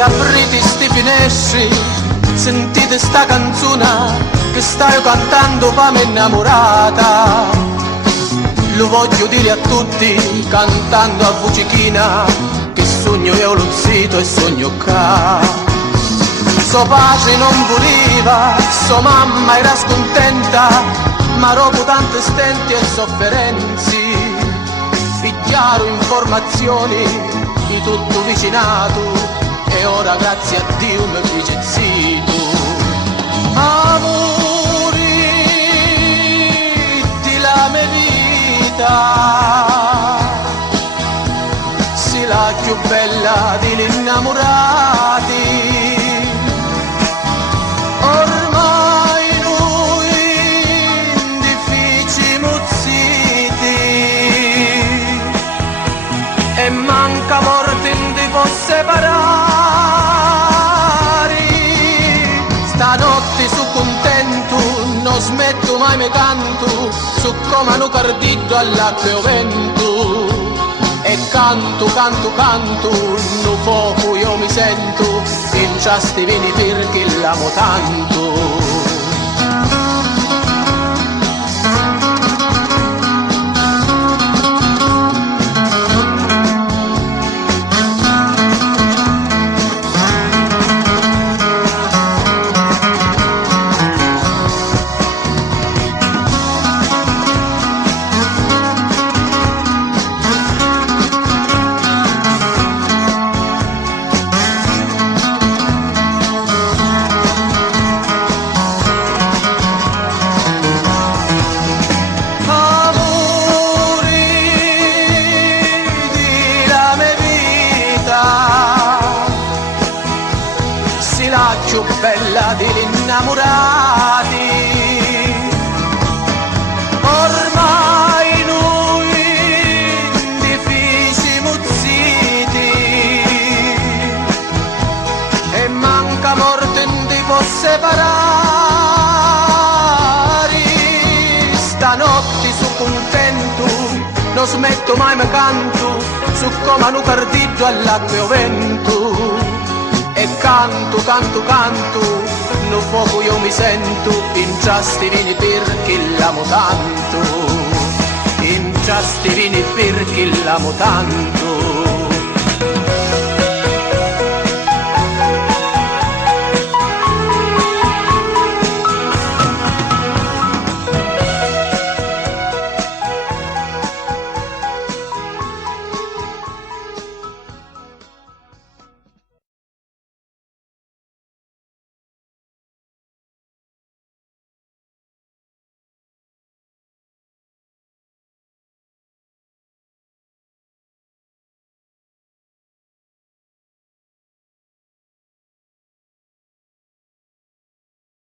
aprite sti finestre, sentite sta canzone che stai cantando pa' me innamorata. Lo voglio dire a tutti cantando a voce china, che sogno io lo zito e sogno qua. So pace non voleva, so mamma era scontenta, ma dopo tante stenti e sofferenze pigliaro informazioni di tutto vicinato e ora grazie a Dio mi fece zitto. Amore di la mia vita, sei la più bella degli innamorati. Ormai noi difficili zitti e manca morte in di può separare. Stanotte su contento, non smetto mai me canto, su come hanno cardito all'acqua e vento. E canto, canto, canto, no fuoco io mi sento, in ciasti vini perché l'amo tanto. La più bella degli innamorati. Ormai noi difficili zitti e manca morte in di può separare. Stanotte su contento, non smetto mai me canto, su come hanno cardito all'acqua e vento. E canto, canto, canto, no fuoco io mi sento, in ciasti vini perché l'amo tanto, in ciasti vini perché l'amo tanto.